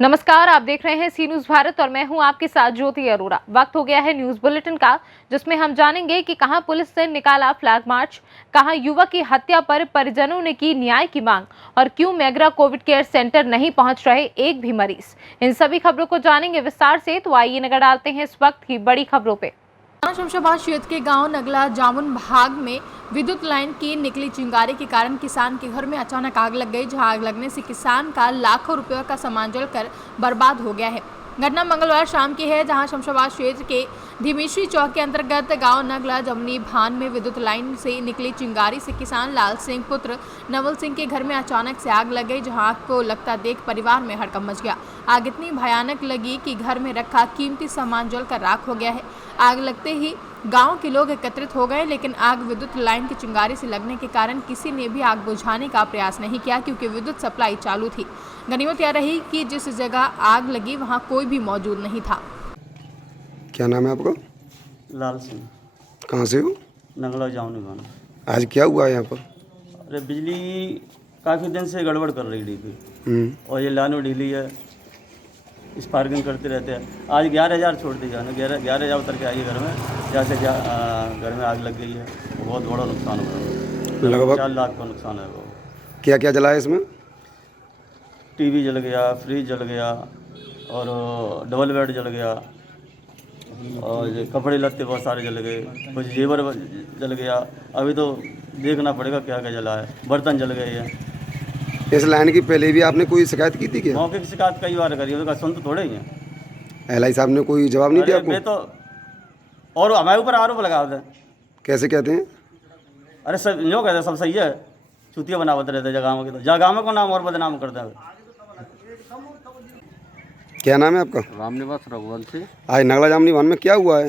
नमस्कार, आप देख रहे हैं सी न्यूज भारत और मैं हूं आपके साथ ज्योति अरोड़ा। वक्त हो गया है न्यूज बुलेटिन का, जिसमें हम जानेंगे कि कहां पुलिस ने निकाला फ्लैग मार्च, कहां युवक की हत्या पर परिजनों ने की न्याय की मांग और क्यों मेगरा कोविड केयर सेंटर नहीं पहुंच रहे एक भी मरीज। इन सभी खबरों को जानेंगे विस्तार से, तो आइए नजर डालते हैं इस वक्त की बड़ी खबरों पे। शमशाबाद क्षेत्र के गांव नगला जामुन भाग में विद्युत लाइन की निकली चिंगारी के कारण किसान के घर में अचानक आग लग गई, जहां आग लगने से किसान का लाखों रुपयों का सामान जलकर बर्बाद हो गया है। घटना मंगलवार शाम की है, जहां शमशाबाद क्षेत्र के धीमीश्री चौक के अंतर्गत गांव नगला जमनी भान में विद्युत लाइन से निकली चिंगारी से किसान लाल सिंह पुत्र नवल सिंह के घर में अचानक से आग लग गई, जहां आग को लगता देख परिवार में हड़कंप मच गया। आग इतनी भयानक लगी कि घर में रखा कीमती सामान जलकर राख हो गया है। आग लगते ही गांव के लोग एकत्रित हो गए, लेकिन आग विद्युत लाइन की चिंगारी से लगने के कारण किसी ने भी आग बुझाने का प्रयास नहीं किया, क्योंकि विद्युत सप्लाई चालू थी। गनीमत यह रही कि जिस जगह आग लगी वहां कोई भी मौजूद नहीं था। क्या नाम है आपका? लाल सिंह। कहाँ से हो? नगला जामुन भान। आज क्या हुआ है यहाँ पर? अरे बिजली काफ़ी दिन से गड़बड़ कर रही थी और ये लाइन ढीली है, स्पार्किंग करते रहते हैं। आज 11,000 छोड़ दी जाने, 11,000 उतर के आई है घर में, जैसे घर में आग लग गई है। बहुत बड़ा नुकसान हुआ, लगभग 4 लाख का नुकसान है। वो क्या क्या जला है इसमें? टीवी जल गया, फ्रिज जल गया और डबल बेड जल गया और ये कपड़े लत्ते बहुत सारे जल गए, कुछ जेवर जल गया। अभी तो देखना पड़ेगा क्या क्या जला है, बर्तन जल गए हैं। इस लाइन की पहले भी आपने कोई शिकायत की थी क्या? मौके की शिकायत कई बार करी, उसका सुन तो थोड़े ही है। एलआई साहब ने कोई जवाब नहीं दिया आपको? मैं तो और हमारे ऊपर आरोप लगा दें। कैसे कहते हैं? अरे सब यूँ कहते हैं सब सही है, चुतिया बनावत रहते जगह के, जगह को नाम और बदनाम करते हैं। क्या नाम है आपका? रामनिवास रघुवंशी। आज नगला जामनी भान में क्या हुआ है?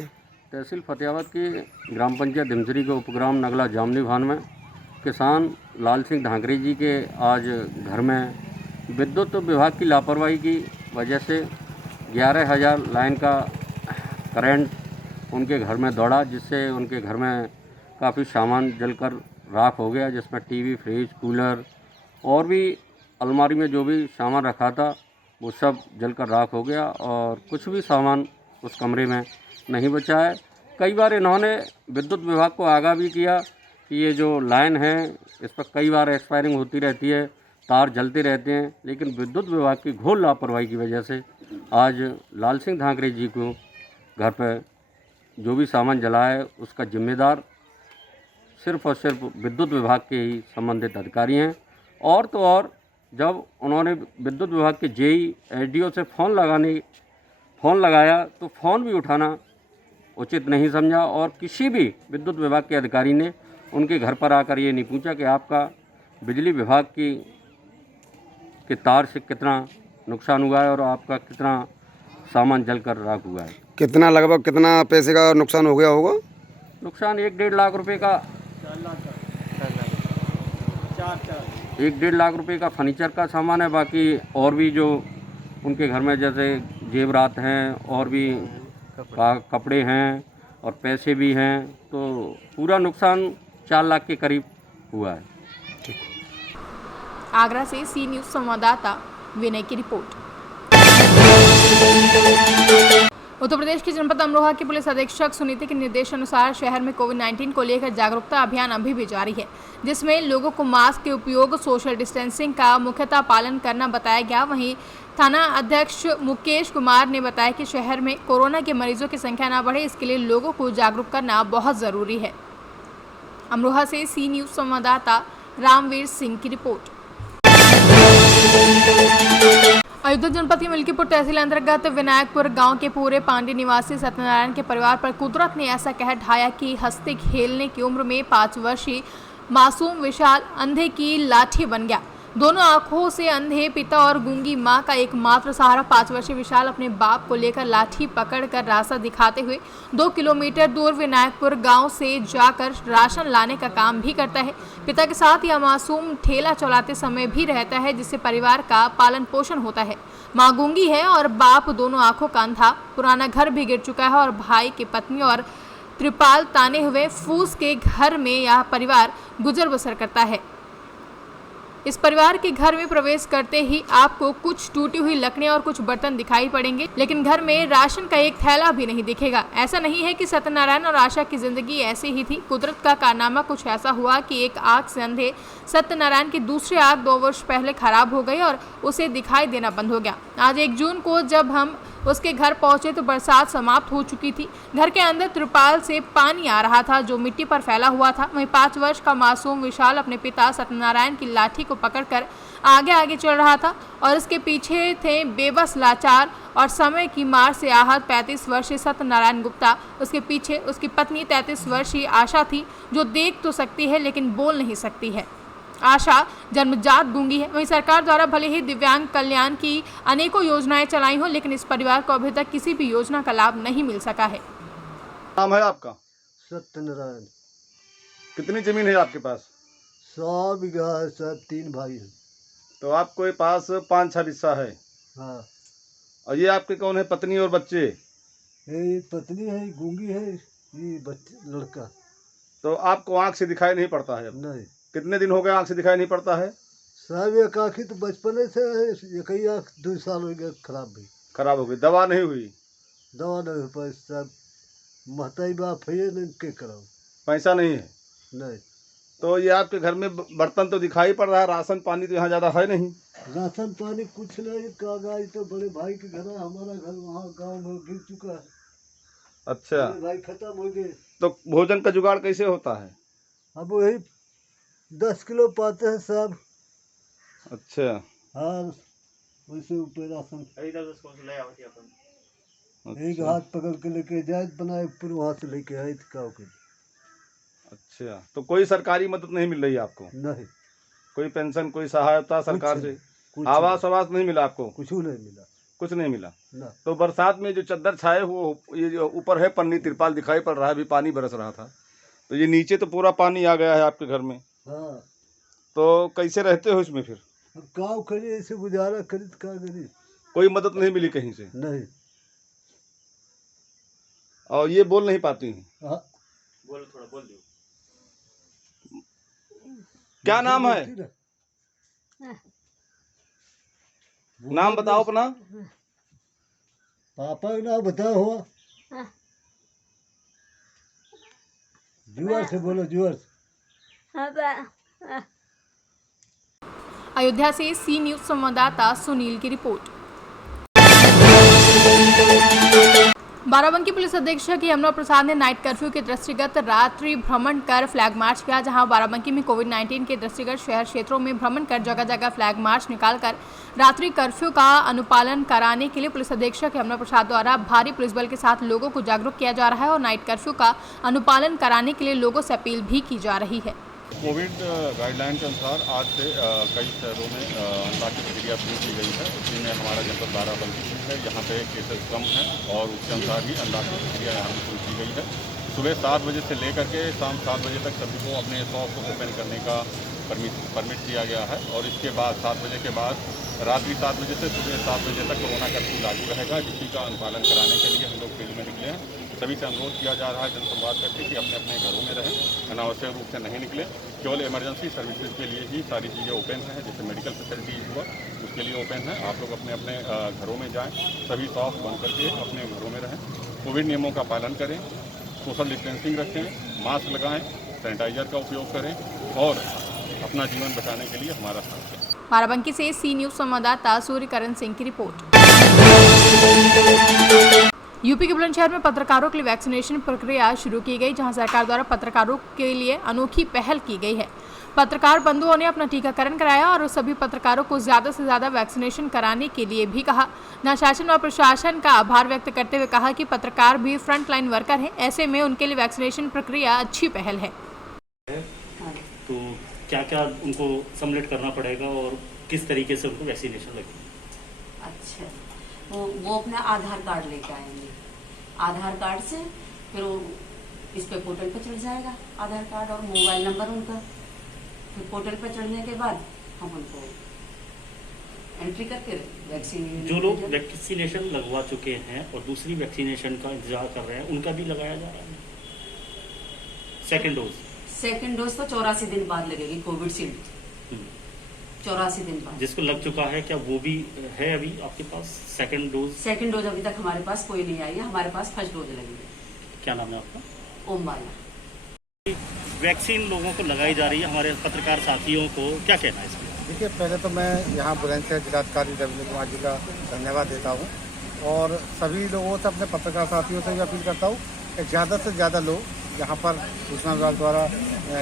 तहसील फतेहाबाद की ग्राम पंचायत धमसरी के उपग्राम नगला जामनी भान में किसान लाल सिंह ढांकरे जी के आज घर में विद्युत विभाग की लापरवाही की वजह से 11,000 लाइन का करंट उनके घर में दौड़ा, जिससे उनके घर में काफ़ी सामान जलकर राख हो गया, जिसमें टीवी, फ्रिज, कूलर और भी अलमारी में जो भी सामान रखा था वो सब जलकर राख हो गया और कुछ भी सामान उस कमरे में नहीं बचा है। कई बार इन्होंने विद्युत विभाग को आगाह भी किया कि ये जो लाइन है इस पर कई बार एक्सपायरिंग होती रहती है, तार जलते रहते हैं, लेकिन विद्युत विभाग की घोर लापरवाही की वजह से आज लाल सिंह ढांकरे जी को घर पर जो भी सामान जला है उसका जिम्मेदार सिर्फ और सिर्फ विद्युत विभाग के ही संबंधित अधिकारी हैं। और तो और जब उन्होंने विद्युत विभाग के जेई एसडीओ से फ़ोन लगाया तो फ़ोन भी उठाना उचित नहीं समझा और किसी भी विद्युत विभाग के अधिकारी ने उनके घर पर आकर ये नहीं पूछा कि आपका बिजली विभाग के तार से कितना नुकसान हुआ है और आपका कितना सामान जलकर राख हुआ है। कितना लगभग कितना पैसे का नुकसान हो गया होगा? नुकसान 1-1.5 लाख रुपए का, 1-1.5 लाख रुपए का फर्नीचर का सामान है। बाकी और भी जो उनके घर में जैसे जेवरात हैं और भी कपड़े हैं और पैसे भी हैं, तो पूरा नुकसान 4 लाख के करीब हुआ है। आगरा से सी न्यूज संवाददाता विनय की रिपोर्ट। उत्तर प्रदेश के जनपद अमरोहा के पुलिस अधीक्षक सुनीति के निर्देशानुसार शहर में कोविड-19 को लेकर जागरूकता अभियान अभी भी जारी है, जिसमें लोगों को मास्क के उपयोग, सोशल डिस्टेंसिंग का मुख्यतः पालन करना बताया गया। वहीं थाना अध्यक्ष मुकेश कुमार ने बताया कि शहर में कोरोना के मरीजों की संख्या न बढ़े, इसके लिए लोगों को जागरूक करना बहुत जरूरी है। अमरोहा से सी न्यूज संवाददाता रामवीर सिंह की रिपोर्ट। अयोध्या जनपद के मिल्कीपुर तहसील अंतर्गत विनायकपुर गांव के पूरे पांडे निवासी सत्यनारायण के परिवार पर कुदरत ने ऐसा कहर ढाया कि हंसते खेलने की उम्र में 5 वर्षीय मासूम विशाल अंधे की लाठी बन गया। दोनों आंखों से अंधे पिता और गूंगी मां का एकमात्र सहारा 5 वर्षीय विशाल अपने बाप को लेकर लाठी पकड़कर रास्ता दिखाते हुए 2 किलोमीटर दूर विनायकपुर गांव से जाकर राशन लाने का काम भी करता है। पिता के साथ यह मासूम ठेला चलाते समय भी रहता है, जिससे परिवार का पालन पोषण होता है। मां गूंगी है और बाप दोनों आंखों का अंधा। पुराना घर भी गिर चुका है और भाई की पत्नी और त्रिपाल ताने हुए फूस के घर में यह परिवार गुजर बसर करता है। इस परिवार के घर में प्रवेश करते ही आपको कुछ टूटी हुई लकड़ियां और कुछ बर्तन दिखाई पड़ेंगे, लेकिन घर में राशन का एक थैला भी नहीं दिखेगा। ऐसा नहीं है कि सत्यनारायण और आशा की जिंदगी ऐसी ही थी। कुदरत का कारनामा कुछ ऐसा हुआ कि एक आंख से अंधे सत्यनारायण की दूसरी आंख 2 वर्ष पहले खराब हो गई और उसे दिखाई देना बंद हो गया। आज 1 जून को जब हम उसके घर पहुंचे तो बरसात समाप्त हो चुकी थी। घर के अंदर त्रिपाल से पानी आ रहा था जो मिट्टी पर फैला हुआ था। वहीं 5 वर्ष का मासूम विशाल अपने पिता सत्यनारायण की लाठी को पकड़कर आगे आगे चल रहा था और इसके पीछे थे बेबस, लाचार और समय की मार से आहत 35 वर्षीय सत्यनारायण गुप्ता। उसके पीछे उसकी पत्नी 33 वर्षीय आशा थी जो देख तो सकती है लेकिन बोल नहीं सकती है। आशा जन्मजात गूंगी है। वहीं सरकार द्वारा भले ही दिव्यांग कल्याण की अनेकों योजनाएं चलाई हो, लेकिन इस परिवार को अभी तक किसी भी योजना का लाभ नहीं मिल सका है। नाम है आपका? सत्यनारायण। कितनी जमीन है आपके पास? 100 बीघा है सब, 3 भाई हैं। तो आपके पास 5-6 हिस्सा है। हाँ, और ये आपके कौन है, पत्नी और बच्चे? ये पत्नी है, गूंगी है, ये बच्चे लड़का तो आपको आंख से दिखाई नहीं पड़ता है? नहीं। कितने दिन हो गए आंख से दिखाई नहीं पड़ता है? सब एक आँखी तो बचपन से है, एक ही आँख 2 साल हो गया खराब भी। खराब हो गई, दवा नहीं हुई? दवा नहीं हो पाई, सब महताई बाप है नहीं के कराओ, पैसा नहीं है? नहीं। तो ये आपके घर में बर्तन तो दिखाई पड़ रहा है, राशन पानी तो यहाँ ज़्यादा है नहीं? राशन पानी कुछ नहीं, कागज तो बड़े भाई के घर है, हमारा घर वहाँ गांव में गिर चुका है। अच्छा, बड़े भाई खत्म हो गए। तो भोजन का जुगाड़ कैसे होता है? अब वही 10 किलो पाते हैं सब। अच्छा। हाँ, वैसे ऊपर राशन एक अच्छा, हाथ पकड़ के लेके जाए बनाए, फिर वहाँ से लेके आए गाँव के। अच्छा, तो कोई सरकारी मदद नहीं मिल रही आपको? नहीं, कोई पेंशन, कोई सहायता सरकार से? कुछ आवास आवास नहीं मिला आपको? कुछ नहीं मिला कुछ नहीं मिला। ना। तो बरसात में जो चद्दर छाए हुए, ये जो ऊपर है पन्नी तिरपाल दिखाई पड़ रहा है, अभी पानी बरस रहा था, तो ये नीचे तो पूरा पानी आ गया है आपके घर में। हाँ, तो कैसे रहते हो इसमें फिर? अब गाँव करे ऐसे गुजारा करी तो क्या करी? कोई मदद नहीं मिली कहीं से? नहीं। और ये बोल नहीं पाती हैं? हाँ, बोल दो। क्या नाम है? नाम बताओ अपना। पापा का नाम बताओ हुआ। जुआर से बोलो, जुआर से। अयोध्या से सी न्यूज संवाददाता सुनील की रिपोर्ट। बाराबंकी पुलिस अधीक्षक यमुना प्रसाद ने नाइट कर्फ्यू के दृष्टिगत रात्रि भ्रमण कर फ्लैग मार्च किया, जहां बाराबंकी में कोविड-19 के दृष्टिगत शहर क्षेत्रों में भ्रमण कर जगह जगह फ्लैग मार्च निकालकर रात्रि कर्फ्यू का अनुपालन कराने के लिए पुलिस अधीक्षक यमुना प्रसाद द्वारा भारी पुलिस बल के साथ लोगों को जागरूक किया जा रहा है और नाइट कर्फ्यू का अनुपालन कराने के लिए लोगों से अपील भी की जा रही है। कोविड गाइडलाइन के अनुसार आज से कई शहरों में अनलॉक की प्रक्रिया शुरू की गई है। उसी में हमारा जनपद बाराबंकी है, यहाँ पे केसेस कम हैं और उसके अनुसार ही अनलॉक की प्रक्रिया यहाँ पर शुरू की गई है। सुबह 7 बजे से लेकर के शाम 7 बजे तक सभी को अपने शॉप को ओपन करने का परमिट दिया गया है और इसके बाद 7 बजे के बाद रात्रि 7 बजे से सुबह 7 बजे तक कोरोना कर्फ्यू लागू रहेगा, जिसकी का अनुपालन कराने के लिए हम लोग फील्ड में निकले हैं। सभी से अनुरोध किया जा रहा है जनसंवाद करके कि अपने अपने घरों में रहें, अनावश्यक रूप से नहीं निकले। केवल इमरजेंसी सर्विसेज के लिए ही सारी चीज़ें ओपन हैं, जैसे मेडिकल फैसिलिटीज़ हुआ उसके लिए ओपन है। आप लोग अपने अपने घरों में जाएं, सभी शॉप बंद करके अपने घरों में रहें, कोविड नियमों का पालन करें, सोशल डिस्टेंसिंग रखें, मास्क लगाएं, सैनिटाइजर का उपयोग करें और अपना जीवन बचाने के लिए हमारा साथ दें। बाराबंकी से सी न्यूज संवाददाता सूर्यकरण सिंह की रिपोर्ट। यूपी के बुलंदशहर में पत्रकारों के लिए वैक्सीनेशन प्रक्रिया शुरू की गई, जहां सरकार द्वारा पत्रकारों के लिए अनोखी पहल की गई है। पत्रकार बंधुओं ने अपना टीकाकरण कराया और सभी पत्रकारों को ज्यादा से ज्यादा वैक्सीनेशन कराने के लिए भी कहा। न शासन और प्रशासन का आभार व्यक्त करते हुए कहा कि पत्रकार भी फ्रंट लाइन वर्कर हैं, ऐसे में उनके लिए वैक्सीनेशन प्रक्रिया अच्छी पहल है। तो क्या क्या उनको सम्मिलित करना पड़ेगा और किस तरीके से उनको वैक्सीनेशन लगेगी? अच्छा, वो अपना आधार कार्ड लेके आएंगे। आधार कार्ड से फिर वो इस पे पोर्टल पे चढ़ जाएगा आधार कार्ड और मोबाइल नंबर उनका। फिर पोर्टल पे चढ़ने के बाद हम उनको एंट्री करके वैक्सीन। जो लोग वैक्सीनेशन लगवा चुके हैं और दूसरी वैक्सीनेशन का इंतजार कर रहे हैं, उनका भी लगाया जा रहा है सेकेंड डोज? सेकेंड डोज तो 84 दिन बाद लगेगी, कोविड शील्ड। 84 दिन बाद। जिसको लग चुका है क्या वो भी है अभी आपके पास सेकंड डोज? सेकंड डोज अभी तक हमारे पास कोई नहीं आई है, हमारे पास फर्स्ट डोज लगी है। क्या नाम है आपका? ओम बाला। वैक्सीन लोगों को लगाई जा रही है, हमारे पत्रकार साथियों को क्या कहना है इसमें? देखिए, पहले तो मैं यहाँ बुलंदशहर जिलाधिकारी रविंद्र कुमार जी का धन्यवाद देता हूँ और सभी लोगों से, अपने पत्रकार साथियों से भी अपील करता हूँ कि ज़्यादा से ज़्यादा लोग यहाँ पर सूचना विभाग द्वारा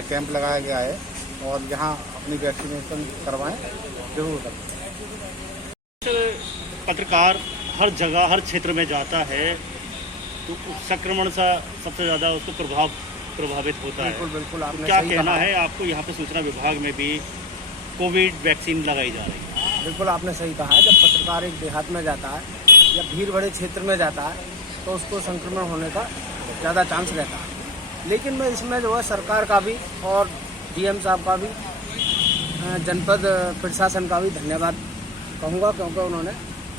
कैंप लगाया गया है और यहाँ अपनी वैक्सीनेशन करवाएं, जरूर करें। पत्रकार हर जगह हर क्षेत्र में जाता है तो संक्रमण सा सबसे ज़्यादा उसको प्रभावित होता है। बिल्कुल आपने क्या सही कहना कहा है आपको? यहाँ पे सूचना विभाग में भी कोविड वैक्सीन लगाई जा रही है। बिल्कुल आपने सही कहा है। जब पत्रकार एक देहात में जाता है या भीड़ भरे क्षेत्र में जाता है तो उसको संक्रमण होने का ज़्यादा चांस रहता है। लेकिन मैं इसमें जो है सरकार का भी और डीएम साहब का भी, जनपद प्रशासन का भी धन्यवाद कहूँगा, क्योंकि उन्होंने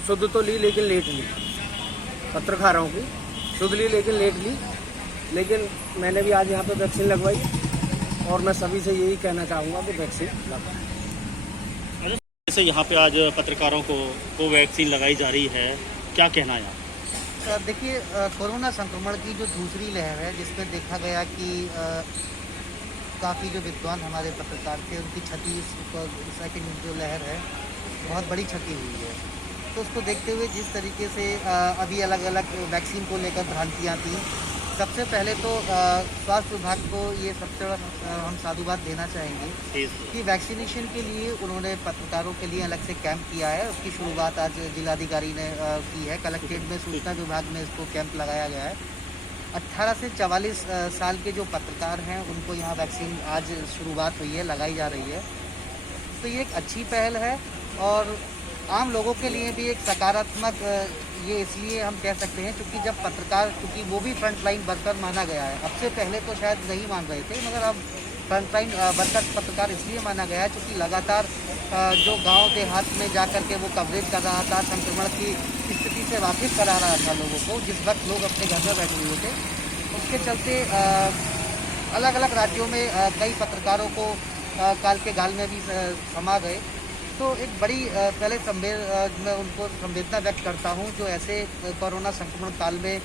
शुद्ध तो ली लेकिन लेट ली। पत्रकारों की शुद्ध ली लेकिन लेट ली, लेकिन मैंने भी आज यहाँ पे वैक्सीन लगवाई और मैं सभी से यही कहना चाहूँगा कि वैक्सीन लगवाएं। जैसे यहाँ पे आज पत्रकारों को वैक्सीन लगाई जा रही है, क्या कहना है? देखिए, कोरोना संक्रमण की जो दूसरी लहर है, जिसमें देखा गया कि काफ़ी जो विद्वान हमारे पत्रकार थे उनकी क्षति, सेकेंड जो लहर है बहुत बड़ी क्षति हुई है। तो उसको देखते हुए जिस तरीके से अभी अलग अलग वैक्सीन को लेकर भ्रांतियाँ थी, सबसे पहले तो स्वास्थ्य विभाग को ये सबसे बड़ा हम साधुवाद देना चाहेंगे कि वैक्सीनेशन के लिए उन्होंने पत्रकारों के लिए अलग से कैंप किया है। उसकी शुरुआत आज जिलाधिकारी ने की है। कलेक्ट्रेट में सूचना विभाग में इसको कैंप लगाया गया है। 18 से 44 साल के जो पत्रकार हैं उनको यहाँ वैक्सीन आज शुरुआत हुई है, लगाई जा रही है। तो ये एक अच्छी पहल है और आम लोगों के लिए भी एक सकारात्मक, ये इसलिए हम कह सकते हैं क्योंकि जब पत्रकार, क्योंकि वो भी फ्रंटलाइन वर्कर माना गया है। अब से पहले तो शायद नहीं मान रहे थे, मगर अब फ्रंटलाइन वर्कर पत्रकार इसलिए माना गया है क्योंकि लगातार जो गांव देहात में जा कर के वो कवरेज कर रहा था, संक्रमण की स्थिति से वाकिफ करा रहा था लोगों को, जिस वक्त लोग अपने घर में बैठे हुए थे। उसके चलते अलग अलग राज्यों में कई पत्रकारों को काल के गाल में भी समा गए। तो एक बड़ी पहले मैं उनको संवेदना व्यक्त करता हूं जो ऐसे कोरोना संक्रमण काल में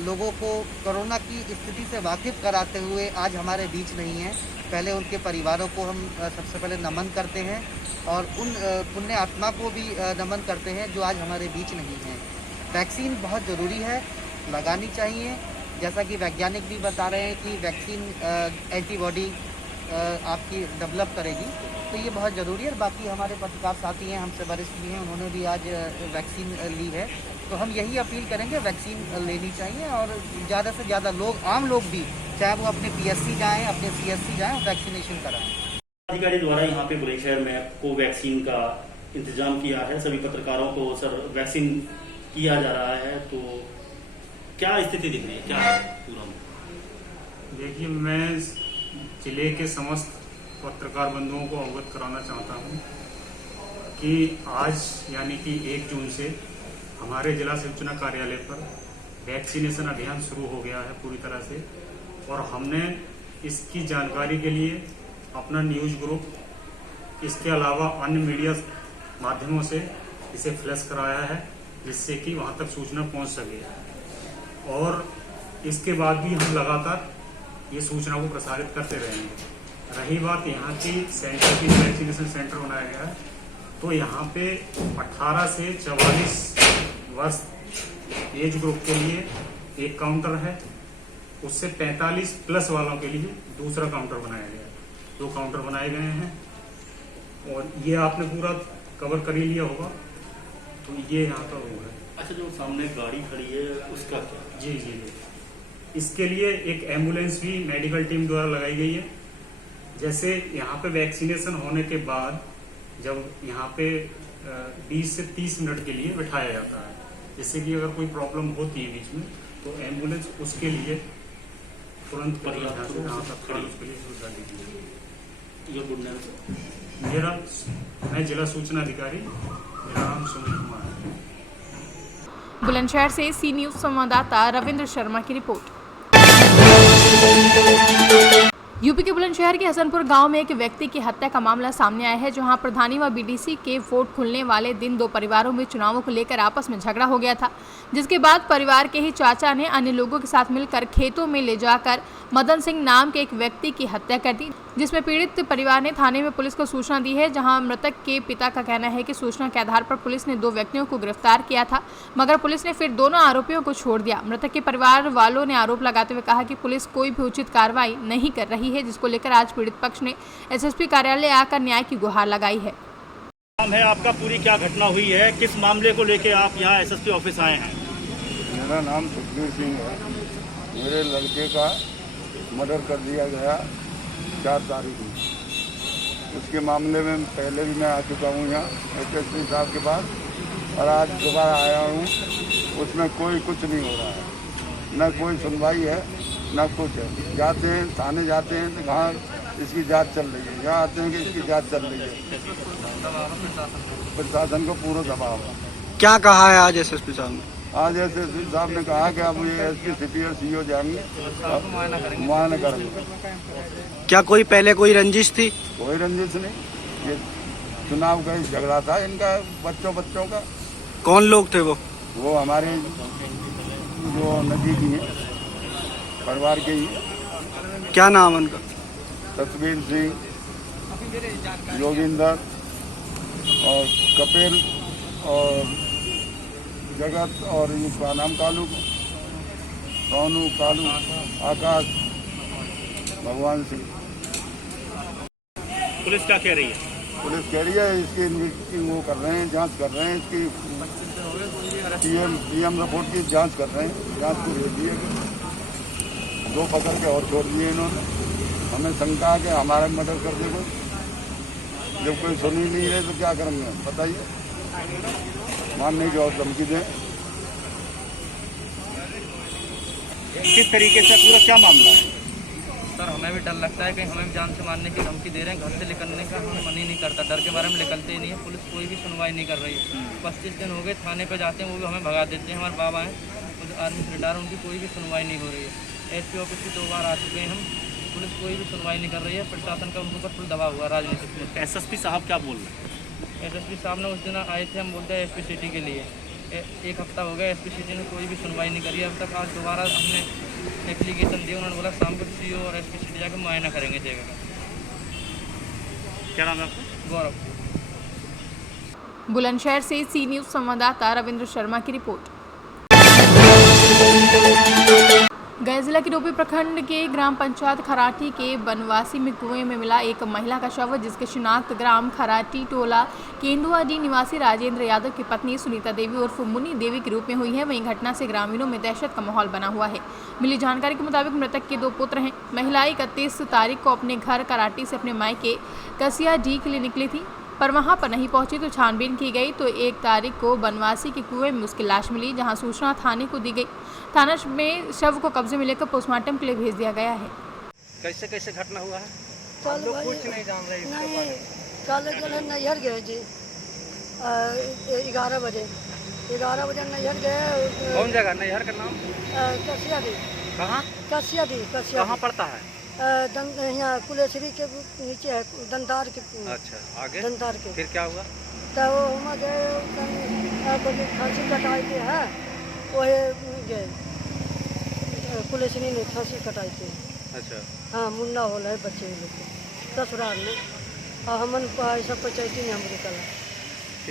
लोगों को कोरोना की स्थिति से वाकिफ कराते हुए आज हमारे बीच नहीं है। पहले उनके परिवारों को हम सबसे पहले नमन करते हैं और उन पुण्य आत्मा को भी नमन करते हैं जो आज हमारे बीच नहीं है। वैक्सीन बहुत ज़रूरी है, लगानी चाहिए। जैसा कि वैज्ञानिक भी बता रहे हैं कि वैक्सीन एंटीबॉडी आपकी डेवलप करेगी, तो ये बहुत ज़रूरी है। बाकी हमारे पत्रकार साथी हैं, हमसे वरिष्ठ भी हैं, उन्होंने भी आज वैक्सीन ली है। तो हम यही अपील करेंगे, वैक्सीन लेनी चाहिए और ज़्यादा से ज़्यादा लोग, आम लोग भी, चाहे वो अपने पीएससी जाएँ, अपने सीएससी जाएँ, वैक्सीनेशन कराएँ। अधिकारी द्वारा यहाँ पे बुलंदशहर में कोवैक्सीन का इंतजाम किया है, सभी पत्रकारों को सर वैक्सीन किया जा रहा है, तो क्या स्थिति दिख रही है, क्या है पूरा? देखिए, मैं जिले के समस्त पत्रकार बंधुओं को अवगत कराना चाहता हूं कि आज यानी कि 1 जून से हमारे जिला सूचना कार्यालय पर वैक्सीनेशन अभियान शुरू हो गया है पूरी तरह से, और हमने इसकी जानकारी के लिए अपना न्यूज़ ग्रुप, इसके अलावा अन्य मीडिया माध्यमों से इसे फ्लैश कराया है जिससे कि वहां तक सूचना पहुंच सके। और इसके बाद भी हम लगातार ये सूचना को प्रसारित करते रहेंगे। रही बात यहाँ की सेंटर की, वैक्सीनेशन सेंटर बनाया गया है, तो यहाँ पे 18 से 44 वर्ष एज ग्रुप के लिए एक काउंटर है, उससे 45 प्लस वालों के लिए दूसरा काउंटर बनाया गया है। 2 काउंटर बनाए गए हैं और ये आपने पूरा कवर कर ही लिया होगा। तो ये यहाँ का वो है। अच्छा, जो सामने गाड़ी खड़ी है उसका क्या? जी जी जी, इसके लिए एक एम्बुलेंस भी मेडिकल टीम द्वारा लगाई गई है। जैसे यहाँ पे वैक्सीनेशन होने के बाद जब यहाँ पे 20 से 30 मिनट के लिए बिठाया जाता है, जिससे कि अगर कोई प्रॉब्लम होती है बीच में तो एम्बुलेंस उसके लिए तुरंत मैं जिला सूचना अधिकारी, मेरा नाम सुनील कुमार है। बुलंदशहर से सी न्यूज़ संवाददाता रविंद्र शर्मा की रिपोर्ट। यूपी के बुलंदशहर के हसनपुर गांव में एक व्यक्ति की हत्या का मामला सामने आया है, जहां प्रधानी व बीडीसी के वोट खुलने वाले दिन दो परिवारों में चुनावों को लेकर आपस में झगड़ा हो गया था, जिसके बाद परिवार के ही चाचा ने अन्य लोगों के साथ मिलकर खेतों में ले जाकर मदन सिंह नाम के एक व्यक्ति की हत्या कर दी, जिसमें पीड़ित परिवार ने थाने में पुलिस को सूचना दी है। जहां मृतक के पिता का कहना है कि सूचना के आधार पर पुलिस ने 2 व्यक्तियों को गिरफ्तार किया था, मगर पुलिस ने फिर दोनों आरोपियों को छोड़ दिया। मृतक के परिवार वालों ने आरोप लगाते हुए कहा कि पुलिस कोई भी उचित कार्रवाई नहीं कर रही है, जिसको लेकर आज पीड़ित पक्ष ने एसएसपी कार्यालय आकर न्याय की गुहार लगाई है। नाम है आपका, पूरी क्या घटना हुई है, किस मामले को लेकर आप यहाँ एसएसपी ऑफिस आए हैं? मेरा नाम सुखबीर सिंह है। मेरे लड़के का मर्डर कर दिया गया 4 तारीख में। उसके मामले में पहले भी मैं आ चुका हूँ यहाँ एसएसपी साहब के पास, और आज दोबारा आया हूँ। उसमें कोई कुछ नहीं हो रहा है, न कोई सुनवाई है न कुछ है। जाते हैं थाने जाते हैं तो कहाँ इसकी जांच चल रही है, यहाँ आते हैं कि इसकी जांच चल रही है। प्रशासन को पूरा दबाव है। क्या कहा है आज एसएसपी साहब ने? आज एसएसपी साहब ने कहा कि अब ये एसपी सिटी और सीओ जाएंगे, मुआयना करेंगे। क्या कोई पहले कोई रंजिश थी? कोई रंजिश नहीं, ये चुनाव का ही झगड़ा था इनका बच्चों का। कौन लोग थे वो? वो हमारे जो नजीकी हैं, परिवार के ही। क्या नाम उनका? तस्वीर सिंह, योगिंदर और कपिल और जगत और इनका नाम कालू, सोनू, कालू, आकाश, भगवान सिंह। पुलिस क्या कह रही है? पुलिस कह रही है इसकी वो कर रहे हैं, जांच कर रहे हैं, इसकी पीएम रिपोर्ट की जांच कर रहे हैं। जांच को भेज दिए, 2 पकड़ के और छोड़ दिए इन्होंने। हमें शंका है कि हमारा मर्डर कर दे कोई। जब कोई सुन ही नहीं रहे तो क्या करेंगे बताइए? मानने की और धमकी दें। किस तरीके से पूरा क्या मामला है? सर हमें भी डर लगता है कि हमें जान से मारने की धमकी दे रहे हैं। घर से निकलने का हमें मन ही नहीं करता, डर के बारे में निकलते ही नहीं है। पुलिस कोई भी सुनवाई नहीं कर रही है। 25 दिन हो गए थाने पे जाते हैं, वो भी हमें भगा देते हैं। हमारे बाबा हैं, आर्मी से रिटायर, उनकी कोई भी सुनवाई नहीं हो रही है। एसपी ऑफिस भी 2 बार आ चुके हैं हम, पुलिस कोई भी सुनवाई नहीं कर रही है। प्रशासन का उनके ऊपर फुल दबाव हुआ राजनीतिक। एसएसपी साहब क्या बोल रहे हैं? एसएसपी साहब ने उस दिन आए थे, हम बोलते हैं एसपी सिटी के लिए। 1 हफ्ता हो गया, एसपी सिटी ने कोई भी सुनवाई नहीं करी अब तक। आज दोबारा हमने एप्लीकेशन दी, उन्होंने बोला शाम को सीओ और एसपी सिटी जाकर मुआयना करेंगे जगह का। क्या नाम है आपका? गौरव। बुलंदशहर से सी न्यूज संवाददाता रविंद्र शर्मा की रिपोर्ट। गया जिला के डोभी प्रखंड के ग्राम पंचायत खराटी के बनवासी में कुएं में मिला एक महिला का शव, जिसके शिनाख्त ग्राम खराटी टोला केंदुआडी निवासी राजेंद्र यादव की पत्नी सुनीता देवी उर्फ मुन्नी देवी के रूप में हुई है। वहीं घटना से ग्रामीणों में दहशत का माहौल बना हुआ है। मिली जानकारी के मुताबिक मृतक के 2 पुत्र हैं। महिला 31 तारीख को अपने घर कराटी से अपने मायके कसियाडी के लिए निकली थी, पर वहां पर नहीं पहुंची तो छानबीन की गई तो 1 तारीख को बनवासी के कुएं में उसकी लाश मिली, जहां सूचना थाने को दी गई। थाना में शव को कब्जे में लेकर पोस्टमार्टम के लिए भेज दिया गया है। कैसे कैसे घटना हुआ है? हम लोग कुछ नहीं जान रहे। नहीं, कल नैहर गए जी 11 बजे नैहर गए। कौन जगह नैहर का नाम? कसियाडी। कहाँ? कसियाडी। कहाँ पड़ता है? यहाँ कुलेश्वरी के नीचे है, दंतार के। अच्छा, आगे? दंतार के। फिर क्या हुआ? तो हम गए फांसी कटाई के है, वही गए कुलेश्वरी ने फांसी कटाई के। अच्छा। हाँ, मुन्ना होल है बच्चे लोग के ससुराल में, और हमन ऐसा पंचायती में हमरे कला।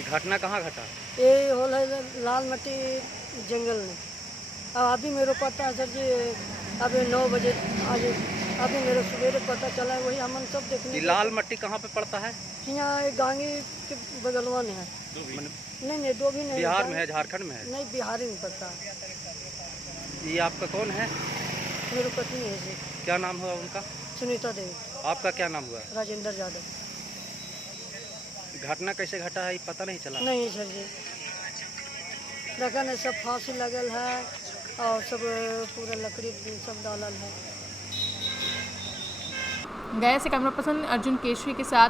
घटना कहाँ घटा? ये होल है लाल मट्टी जंगल में। अभी मेरे पता है सर जी, अभी 9 बजे आज अभी मेरे सवेरे पता चला है, वही हमन सब देखने। लाल मट्टी कहाँ पे पड़ता है? यहाँ गांगी के बगलवा में है। नहीं, डोभी नहीं। बिहार में है, झारखंड में है? नहीं, बिहार में पड़ता। ये आपका कौन है? मेरी पत्नी है जी। क्या नाम हुआ उनका? सुनीता देवी। आपका क्या नाम हुआ? राजेंद्र यादव। घटना कैसे घटा है पता नहीं चला? नहीं सर जी, देखा नहीं, सब फांसी लगल है और सब पूरा लकड़ी सब डालल है। गया से कैमरा पर्सन अर्जुन केशरी के साथ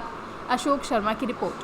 अशोक शर्मा की रिपोर्ट।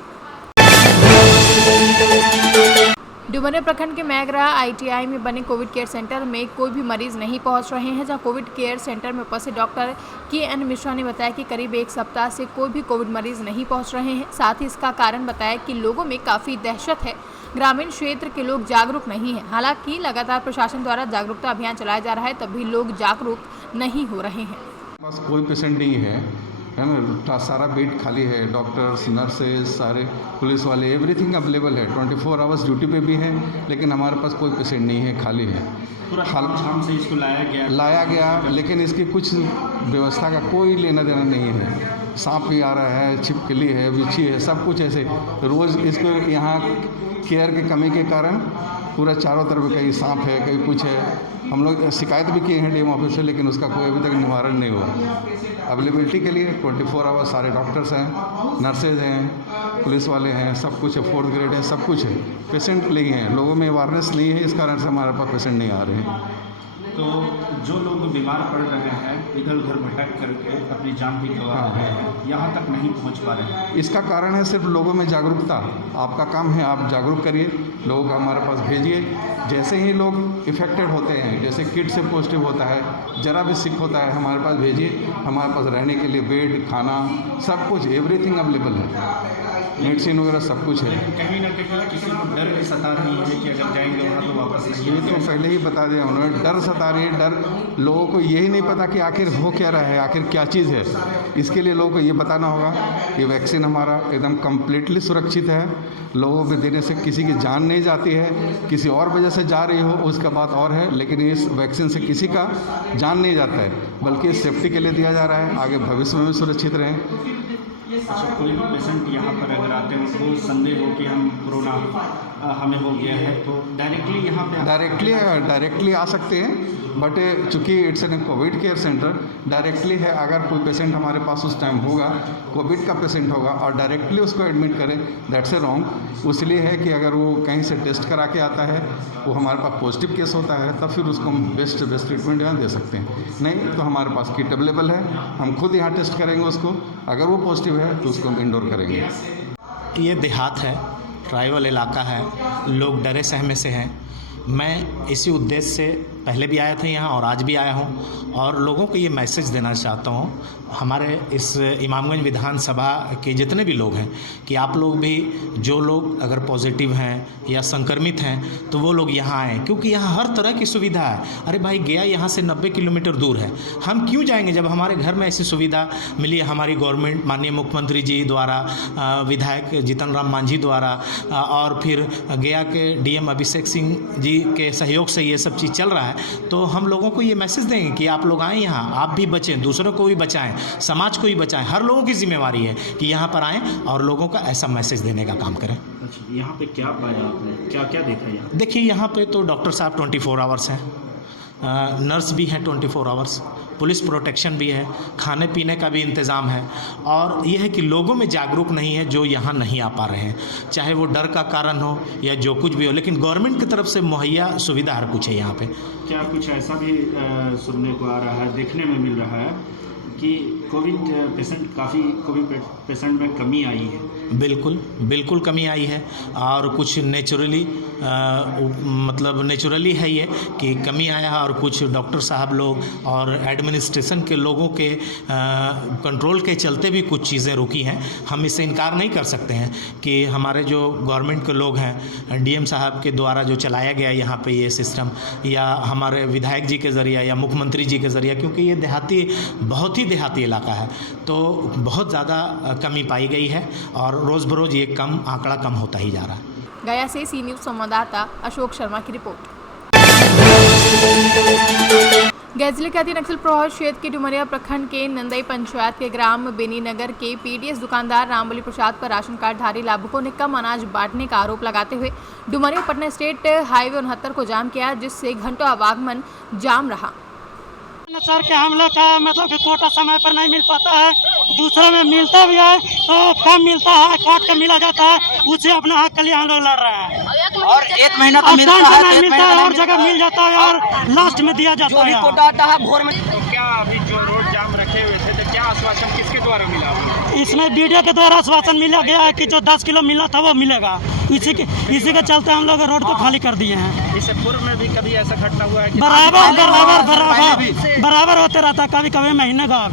डुमरिया प्रखंड के मैगरा ITI में बने कोविड केयर सेंटर में कोई भी मरीज नहीं पहुंच रहे हैं, जहां कोविड केयर सेंटर में उपस्थित डॉक्टर KN मिश्रा ने बताया कि करीब 1 सप्ताह से कोई भी कोविड मरीज नहीं पहुंच रहे हैं। साथ ही इसका कारण बताया कि लोगों में काफ़ी दहशत है, ग्रामीण क्षेत्र के लोग जागरूक नहीं हैं। हालांकि लगातार प्रशासन द्वारा जागरूकता अभियान चलाया जा रहा है, तब भी लोग जागरूक नहीं हो रहे हैं। बस कोई पेशेंट नहीं है ना, सारा बेड खाली है, डॉक्टर्स, नर्सेज, सारे पुलिस वाले, एवरीथिंग अवेलेबल है, 24 आवर्स ड्यूटी पे भी है, लेकिन हमारे पास कोई पेशेंट नहीं है, खाली है। पूरा शाम से इसको लाया गया, लेकिन इसकी कुछ व्यवस्था का कोई लेना देना नहीं है। सांप भी आ रहा है, छिपकली है, बिच्छी है, सब कुछ ऐसे रोज़ इसको यहाँ केयर की कमी के कारण पूरा चारों तरफ कहीं सांप है, कहीं कुछ है। हम लोग शिकायत भी किए हैं DM ऑफिस से, लेकिन उसका कोई अभी तक निवारण नहीं हुआ। अवेलेबिलिटी के लिए 24 आवर्स सारे डॉक्टर्स हैं, नर्सेज हैं, पुलिस वाले हैं, सब कुछ है, 4th ग्रेड है, सब कुछ है। पेशेंट नहीं है, लोगों में अवेयरनेस नहीं है, इस कारण से हमारे पास पेशेंट नहीं आ रहे हैं। तो जो लोग बीमार पड़ रहे हैं, इधर उधर भटक करके अपनी जान भी गंवा रहे हैं, यहाँ तक नहीं पहुँच पा रहे हैं। इसका कारण है सिर्फ लोगों में जागरूकता। आपका काम है, आप जागरूक करिए, लोगों को हमारे पास भेजिए। जैसे ही लोग इफेक्टेड होते हैं, जैसे किड से पॉजिटिव होता है, जरा भी सिक होता है, हमारे पास भेजिए। हमारे पास रहने के लिए बेड, खाना, सब कुछ, एवरीथिंग अवेलेबल है, मेडिसिन वगैरह सब कुछ है। कहीं ना कहीं किसी को डर भी सता रही है कि अगर जाएंगे वहाँ तो वापस नहीं। ये तो पहले ही बता दिया उन्होंने, डर सता रही है। डर लोगों को यही नहीं पता कि आखिर हो क्या रहा है, आखिर क्या चीज़ है। इसके लिए लोगों को ये बताना होगा कि वैक्सीन हमारा एकदम कम्प्लीटली सुरक्षित है। लोगों पे देने से किसी की जान नहीं जाती है, किसी और वजह से जा रही हो उसका बात और है, लेकिन इस वैक्सीन से किसी का जान नहीं जाता है, बल्कि सेफ्टी के लिए दिया जा रहा है, आगे भविष्य में भी सुरक्षित रहें। अच्छा, कोई भी पेशेंट यहाँ पर अगर आते हैं, उनको संदेह हो कि हम कोरोना हमें हो गया है, तो डायरेक्टली यहाँ पे डायरेक्टली आ सकते हैं, बट चूँकि it's an Covid care centre, directly है। अगर कोई पेशेंट हमारे पास उस टाइम होगा, कोविड का पेशेंट होगा, और डायरेक्टली उसको एडमिट करें, दैट्स ए रॉन्ग। इसलिए है कि अगर वो कहीं से टेस्ट करा के आता है, वो हमारे पास पॉजिटिव केस होता है, तब फिर उसको हम बेस्ट ट्रीटमेंट यहाँ दे सकते हैं। नहीं तो हमारे पास किट अवेलेबल है, हम खुद यहाँ टेस्ट करेंगे उसको, अगर वो पॉजिटिव है तो उसको हम इंडोर करेंगे। ये देहात है, ट्राइबल इलाका है, लोग डरे सहमे से हैं। मैं इसी उद्देश्य से पहले भी आया था यहाँ और आज भी आया हूँ, और लोगों को ये मैसेज देना चाहता हूँ, हमारे इस इमामगंज विधानसभा के जितने भी लोग हैं, कि आप लोग भी, जो लोग अगर पॉजिटिव हैं या संक्रमित हैं, तो वो लोग यहाँ आएँ, क्योंकि यहाँ हर तरह की सुविधा है। अरे भाई, गया यहाँ से 90 किलोमीटर दूर है, हम क्यों जाएंगे जब हमारे घर में ऐसी सुविधा मिली है हमारी गवर्नमेंट, माननीय मुख्यमंत्री जी द्वारा, विधायक जीतन राम मांझी द्वारा, और फिर गया के DM अभिषेक सिंह जी के सहयोग से ये सब चीज़ चल रहा है। तो हम लोगों को ये मैसेज देंगे कि आप लोग आएँ यहाँ, आप भी बचें, दूसरों को भी बचाएं, समाज को भी बचाएं। हर लोगों की जिम्मेवारी है कि यहाँ पर आएँ और लोगों का ऐसा मैसेज देने का काम करें। अच्छा, यहाँ पे क्या पाया आपने, क्या क्या देखा यहाँ? देखिए, यहाँ पे तो डॉक्टर साहब 24 आवर्स हैं, नर्स भी हैं 24 आवर्स, पुलिस प्रोटेक्शन भी है, खाने पीने का भी इंतज़ाम है। और यह है कि लोगों में जागरूक नहीं है जो यहाँ नहीं आ पा रहे हैं, चाहे वो डर का कारण हो या जो कुछ भी हो, लेकिन गवर्नमेंट की तरफ से मुहैया सुविधा हर कुछ है यहाँ पे। क्या कुछ ऐसा भी सुनने को आ रहा है, देखने में मिल रहा है कि कोविड पेशेंट में कमी आई है? बिल्कुल कमी आई है, और कुछ नेचुरली है ये कि कमी आया है, और कुछ डॉक्टर साहब लोग और एडमिनिस्ट्रेशन के लोगों के कंट्रोल के चलते भी कुछ चीज़ें रुकी हैं। हम इससे इनकार नहीं कर सकते हैं कि हमारे जो गवर्नमेंट के लोग हैं, DM साहब के द्वारा जो चलाया गया यहाँ पे ये सिस्टम, या हमारे विधायक जी के ज़रिए या मुख्यमंत्री जी के ज़रिए, क्योंकि ये बहुत ही देहाती इलाका है, तो बहुत ज़्यादा कमी पाई गई है, और रोज़ बरोज़ ये आंकड़ा कम होता ही जा रहा है। गया से सी न्यूज़ संवाददाता अशोक शर्मा की रिपोर्ट। गया जिले के अति नक्सल प्रभावित क्षेत्र के डुमरिया प्रखंड के नंदई पंचायत के ग्राम बेनीनगर के PDS दुकानदार रामबली प्रसाद पर राशन कार्ड धारी लाभुकों ने कम अनाज बांटने का आरोप लगाते हुए डुमरिया पटना स्टेट हाईवे 69 को जाम किया, जिससे घंटों आवागमन जाम रहा। सर के हमले का मतलब कि कोटा समय पर नहीं मिल पाता है, दूसरे में मिलता भी है तो कम मिलता है, काट के मिला जाता है, उसे अपना हक के लिए हम लोग लड़ रहे हैं। और एक महीना तो मिलता है, और जगह मिल जाता है और लास्ट में दिया जाता है। कोटा आता है भोर में। तो क्या अभी जो रोड जाम रखे हुए थे, तो क्या आश्वासन किसके द्वारा मिला? इसमें BDO के द्वारा आश्वासन मिला गया है कि जो 10 किलो मिला था वो मिलेगा। इसी के चलते हम लोग रोड को खाली कर दिए हैं। इससे पूर्व में भी कभी ऐसा घटना हुआ है कि बराबर होते रहता है। कभी कभी महीने का,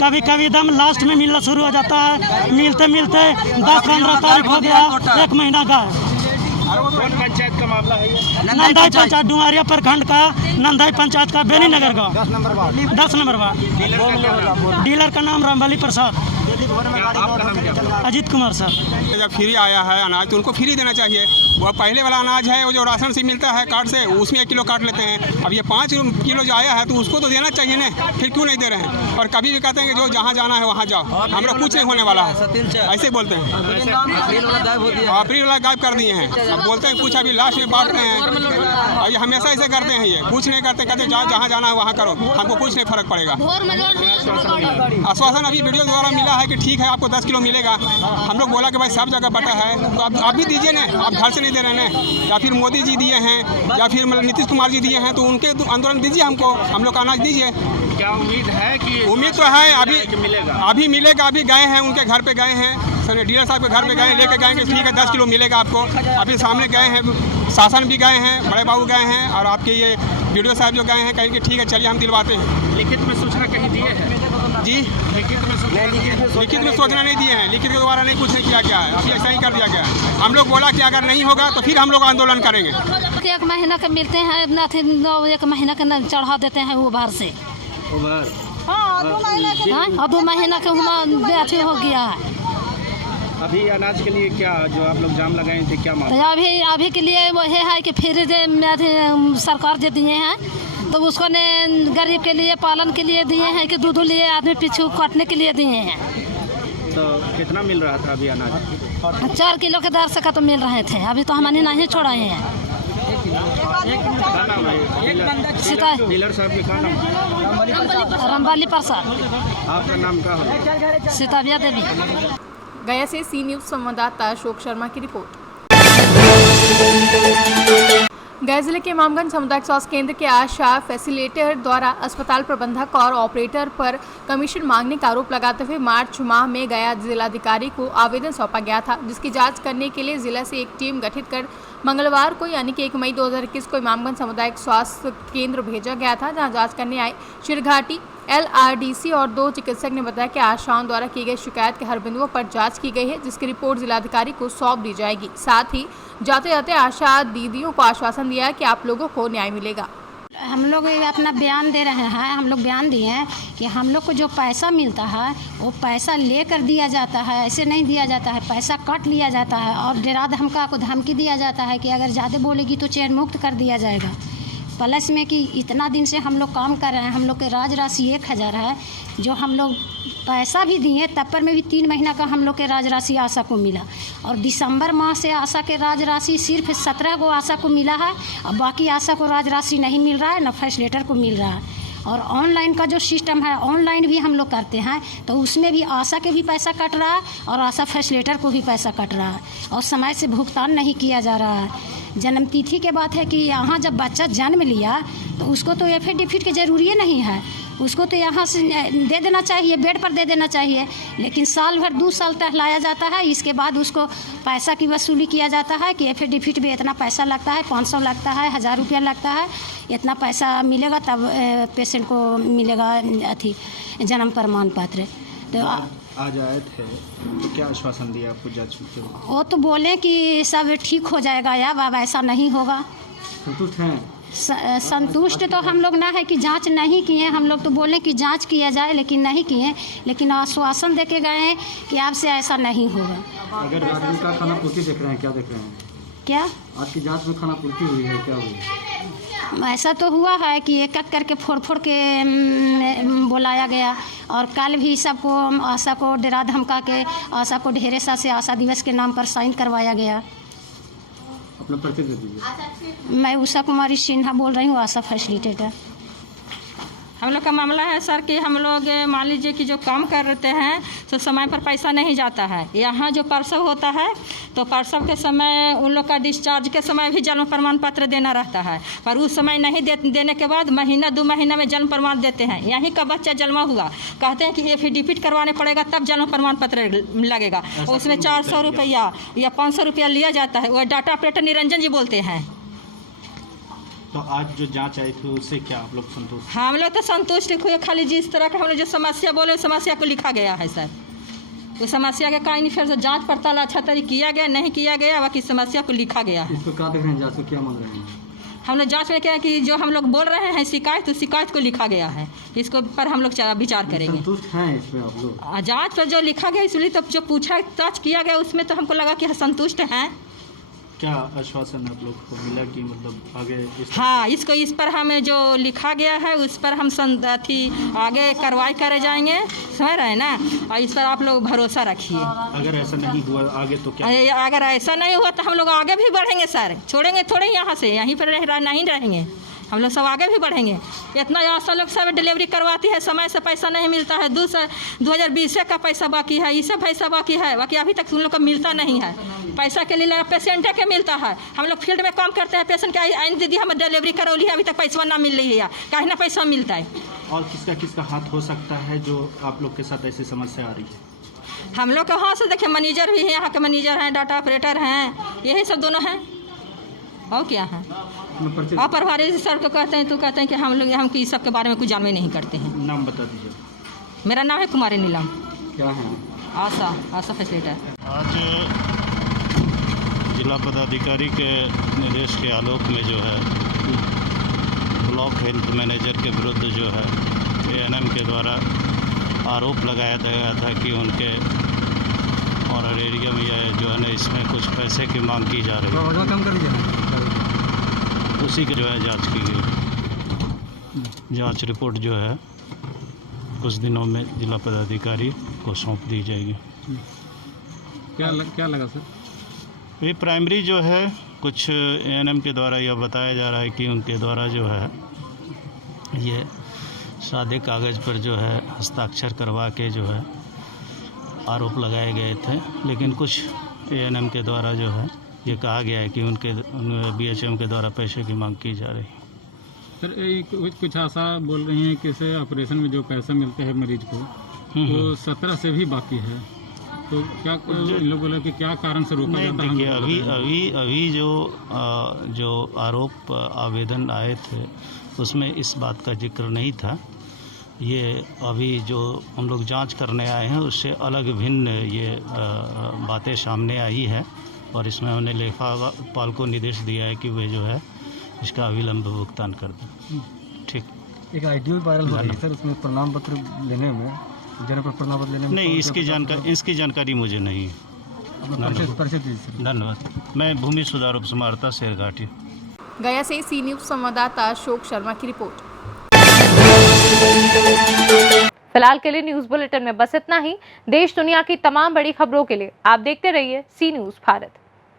कभी कभी एकदम लास्ट में मिलना शुरू हो जाता है। मिलते मिलते 10-15 तारीख हो गया, 1 महीना का। कौन पंचायत का मामला है ये? नंदाई पंचायत, डुमारिया प्रखंड का नंदाई पंचायत का, बेनी नगर का 10 नंबर वार्ड। डीलर का नाम रामबली प्रसाद। अजीत कुमार सर। जब फ्री आया है अनाज तो उनको फ्री देना चाहिए। वो पहले वाला अनाज है वो जो राशन से मिलता है कार्ड से, उसमें 1 किलो काट लेते हैं। अब ये 5 किलो जो आया है तो उसको तो देना चाहिए ना, फिर क्यों नहीं दे रहे हैं? और कभी भी कहते हैं कि जो जहाँ जाना है वहाँ जाओ, हमरा कुछ नहीं होने वाला है, ऐसे बोलते हैं। अप्रैल वाला गायब कर दिए हैं। अब बोलते हैं कुछ, अभी लास्ट में बांट रहे हैं। और ये हमेशा ऐसे करते हैं, ये कुछ नहीं करते, कहते जाओ जहाँ जाना है वहाँ करो, हमको कुछ नहीं फर्क पड़ेगा। आश्वासन अभी वीडियो द्वारा मिला है कि ठीक है आपको 10 किलो मिलेगा। हम लोग बोला कि भाई सब जगह बटा है तो आप भी दीजिए ना, आप घर से नहीं दे रहे हैं। या फिर मोदी जी दिए हैं या फिर नीतीश कुमार जी दिए हैं तो उनके आंदोलन दीजिए, हमको हम लोग का अनाज दीजिए। क्या उम्मीद है कि उम्मीद तो है अभी मिलेगा। अभी गए हैं उनके घर पे, गए हैं डीलर साहब के घर पे गए, लेके गए कि ठीक है 10 किलो मिलेगा आपको। अभी सामने गए हैं, शासन भी गए हैं, बड़े बाबू गए हैं और आपके ये वीडियो साहब जो गए हैं, कहीं कि ठीक है चलिए हम दिलवाते हैं। लिखित में सूचना कहीं दिए हैं जी? लिखित में सूचना नहीं दिए हैं, लिखित के द्वारा नहीं कुछ नहीं किया गया है। अभी ऐसा ही कर दिया गया है। हम लोग बोला कि अगर नहीं होगा तो फिर हम लोग आंदोलन करेंगे। 1 महीना के मिलते हैं, 1 महीना के चढ़ा देते हैं वो बाहर से। हाँ, 2 महीना के अथी हो गया है। अभी अनाज के लिए क्या जो आप लोग जाम लगाए थे, क्या मांग? तो अभी के लिए वो है कि फिर सरकार जो दिए हैं तो उसको ने गरीब के लिए, पालन के लिए दिए हैं कि दूध लिए, आदमी पीछू काटने के लिए दिए हैं। तो कितना मिल रहा था अभी अनाज? 4 किलो के दर से का तो मिल रहे थे। अभी तो हमने नहीं छोड़ाए हैं। डीलर साहब के क्या नाम? रामबली प्रसाद। आपका नाम क्या है? सीताबिया देवी। गया से सी न्यूज संवाददाता अशोक शर्मा की रिपोर्ट। गया जिले के इमामगंज सामुदायिक स्वास्थ्य केंद्र के आशा फैसिलिटेटर द्वारा अस्पताल प्रबंधक और ऑपरेटर पर कमीशन मांगने का आरोप लगाते हुए मार्च माह में गया जिलाधिकारी को आवेदन सौंपा गया था, जिसकी जांच करने के लिए जिला से एक टीम गठित कर मंगलवार को यानी कि 1 मई 2021 को इमामगंज सामुदायिक स्वास्थ्य केंद्र भेजा गया था, जहां जांच करने आए शिरघाटी LRDC और 2 चिकित्सक ने बताया कि आशाओं द्वारा की गई शिकायत के हर बिंदुओं पर जांच की गई है, जिसकी रिपोर्ट जिलाधिकारी को सौंप दी जाएगी। साथ ही जाते जाते आशा दीदियों को आश्वासन दिया कि आप लोगों को न्याय मिलेगा। हम लोग अपना बयान दे रहे हैं, हम लोग बयान दिए हैं कि हम लोग को जो पैसा मिलता है वो पैसा लेकर दिया जाता है, ऐसे नहीं दिया जाता है, पैसा काट लिया जाता है और डरा धमका को धमकी दिया जाता है कि अगर ज़्यादा बोलेगी तो चैन मुक्त कर दिया जाएगा। प्लस में कि इतना दिन से हम लोग काम कर रहे हैं, हम लोग के राज राशि 1000 है, जो हम लोग पैसा भी दिए तब पर में भी 3 महीना का हम लोग के राज राशि आशा को मिला और दिसंबर माह से आशा के राज राशि सिर्फ 17 को आशा को मिला है और बाकी आशा को राज राशि नहीं मिल रहा है, न फैसिलिटेटर को मिल रहा है। और ऑनलाइन का जो सिस्टम है, ऑनलाइन भी हम लोग करते हैं तो उसमें भी आशा के भी पैसा कट रहा है और आशा फैसिलिटेटर को भी पैसा कट रहा है और समय से भुगतान नहीं किया जा रहा है। जन्म तिथि के बात है कि यहाँ जब बच्चा जन्म लिया तो उसको तो एफिडेविट की ज़रूरी नहीं है, उसको तो यहाँ से दे देना चाहिए, बेड पर दे देना चाहिए, लेकिन साल भर 2 साल टहलाया जाता है। इसके बाद उसको पैसा की वसूली किया जाता है कि एफिडेविट में इतना पैसा लगता है, 500 लगता है, 1000 रुपया लगता है, इतना पैसा मिलेगा तब पेशेंट को मिलेगा अथी जन्म प्रमाण पत्र। तो आज आए थे तो क्या आश्वासन दिया आपको जांच के? वो तो बोले कि सब ठीक हो जाएगा या बाबा, ऐसा नहीं होगा। संतुष्ट हैं? संतुष्ट तो हम लोग ना है कि जांच नहीं किए, हम लोग तो बोले कि जांच किया जाए लेकिन नहीं किए, लेकिन आश्वासन दे के गए कि आपसे ऐसा नहीं होगा। अगर आदमी का खाना पूर्ति देख रहे हैं, क्या देख रहे हैं? क्या आज की जांच में खाना पूर्ति हुई है, क्या हुई? ऐसा तो हुआ है कि एक एक करके फोड़ के बुलाया गया और कल भी सबको आशा को डरा धमका के आशा को ढेरे सा से आशा दिवस के नाम पर साइन करवाया गया। अपना परिचय दे दीजिए। मैं उषा कुमारी सिन्हा बोल रही हूँ, आशा फैसिलिटेटर। हम लोग का मामला है सर कि हम लोग मान लीजिए कि जो काम कर रहे हैं तो समय पर पैसा नहीं जाता है। यहाँ जो प्रसव होता है तो प्रसव के समय उन लोग का डिस्चार्ज के समय भी जन्म प्रमाण पत्र देना रहता है, पर उस समय नहीं देने के बाद महीना 2 महीना में जन्म प्रमाण देते हैं। यहीं का बच्चा जन्मा हुआ कहते हैं कि एफिडेविट करवाने पड़ेगा तब जन्म प्रमाण पत्र लगेगा। उसमें 400 रुपया या 500 रुपया लिया जाता है। वह डाटा ऑपरेटर निरंजन जी बोलते हैं। तो आज जो जांच आई थी उससे क्या आप लोग संतुष्ट? हम लोग तो संतुष्ट हुए, खाली जिस तरह का हम लोग जो समस्या बोले उस समस्या को लिखा गया है सर। उस समस्या के कहीं नहीं, फिर से जांच पड़ताल अच्छा तरीके किया गया नहीं किया गया, बाकी समस्या को लिखा गया है। इसको क्या देख रहे हैं, जांच को क्या मांग रहे हैं? हम लोग जांच में क्या है कि जो हम लोग बोल रहे हैं शिकायत, तो शिकायत को लिखा गया है, इसको पर हम लोग विचार करेंगे। संतुष्ट हैं इसमें आप लोग? जांच पर जो लिखा गया इसलिए तो जो पूछताछ किया गया उसमें तो हमको लगा कि संतुष्ट हैं। क्या आश्वासन आप लोग को मिला कि मतलब आगे हाँ, इसको इस पर हमें जो लिखा गया है उस पर हम आगे कार्रवाई करे जाएंगे, समझ रहे हैं ना। और इस पर आप लोग भरोसा रखिए। अगर ऐसा नहीं हुआ आगे तो क्या? अगर ऐसा नहीं हुआ तो हम लोग आगे भी बढ़ेंगे सर, छोड़ेंगे थोड़े यहाँ से, यहीं पर नहीं रहेंगे, हम लोग सब आगे भी बढ़ेंगे। इतना आशा लोग सब डिलीवरी करवाती है, समय से पैसा नहीं मिलता है। 2020 का पैसा बाकी है, इससे पैसा बाकी है, बाकी अभी तक उन लोग को मिलता नहीं है। पैसा के लिए पेशेंट के मिलता है। हम लोग फील्ड में काम करते हैं, पेशेंट के आई दीदी हम डिलीवरी करौली है, अभी तक पैसा ना मिल रही है, कहीं ना पैसा मिलता है। और किसका किसका हाथ हो सकता है जो आप लोग के साथ ऐसी समस्या आ रही है? हम लोग के हाथ से देखिए मैनेजर भी है, यहाँ के मैनेजर हैं, डाटा ऑपरेटर हैं, यही सब दोनों हैं। और क्या है, आप प्रभारी सर को कहते हैं तो कहते हैं कि हम लोग हम इस सब के बारे में कुछ जानवे नहीं करते हैं। नाम बता दीजिए। मेरा नाम है कुमारी नीलम। क्या है? आशा फैसिलिटर। आज जिला पदाधिकारी के निर्देश के आलोक में जो है ब्लॉक हेल्थ मैनेजर के विरुद्ध जो है ANM के द्वारा आरोप लगाया गया था कि उनके और एरिया में जो है ना इसमें कुछ पैसे की मांग की जा रही है। कम कर दीजिए। उसी की जो है जांच की गई। जांच रिपोर्ट जो है कुछ दिनों में जिला पदाधिकारी को सौंप दी जाएगी। क्या लगा सर? ये प्राइमरी जो है कुछ ANM के द्वारा यह बताया जा रहा है कि उनके द्वारा जो है ये सादे कागज़ पर जो है हस्ताक्षर करवा के जो है आरोप लगाए गए थे, लेकिन कुछ ANM के द्वारा जो है ये कहा गया है कि उनके BHM के द्वारा पैसे की मांग की जा रही है। सर कुछ ऐसा बोल रही हैं कि इसे ऑपरेशन में जो पैसा मिलता है मरीज को वो 17 से भी बाकी है, तो क्या इन लोग बोले कि क्या कारण से रोका जाता है? देखिए अभी जो आरोप आवेदन आए थे उसमें इस बात का जिक्र नहीं था। ये अभी जो हम लोग जांच करने आए हैं उससे अलग भिन्न ये बातें सामने आई है और इसमें हमने लेखापाल को निर्देश दिया है कि वे जो है इसका अविलंब भुगतान कर दें। ठीक। एक ऑडियो वायरल हो रही है सर, उसमें प्रमाण पत्र लेने में प्रमाण पत्र लेने में नहीं, इसकी जानकारी मुझे नहीं है। धन्यवाद। मैं भूमि सुधार उप समाहर्ता शेरघाटी। गया से सी न्यूज़ संवाददाता अशोक शर्मा की रिपोर्ट। फिलहाल के लिए न्यूज बुलेटिन में बस इतना ही। देश दुनिया की तमाम बड़ी खबरों के लिए आप देखते रहिए सी न्यूज़ भारत।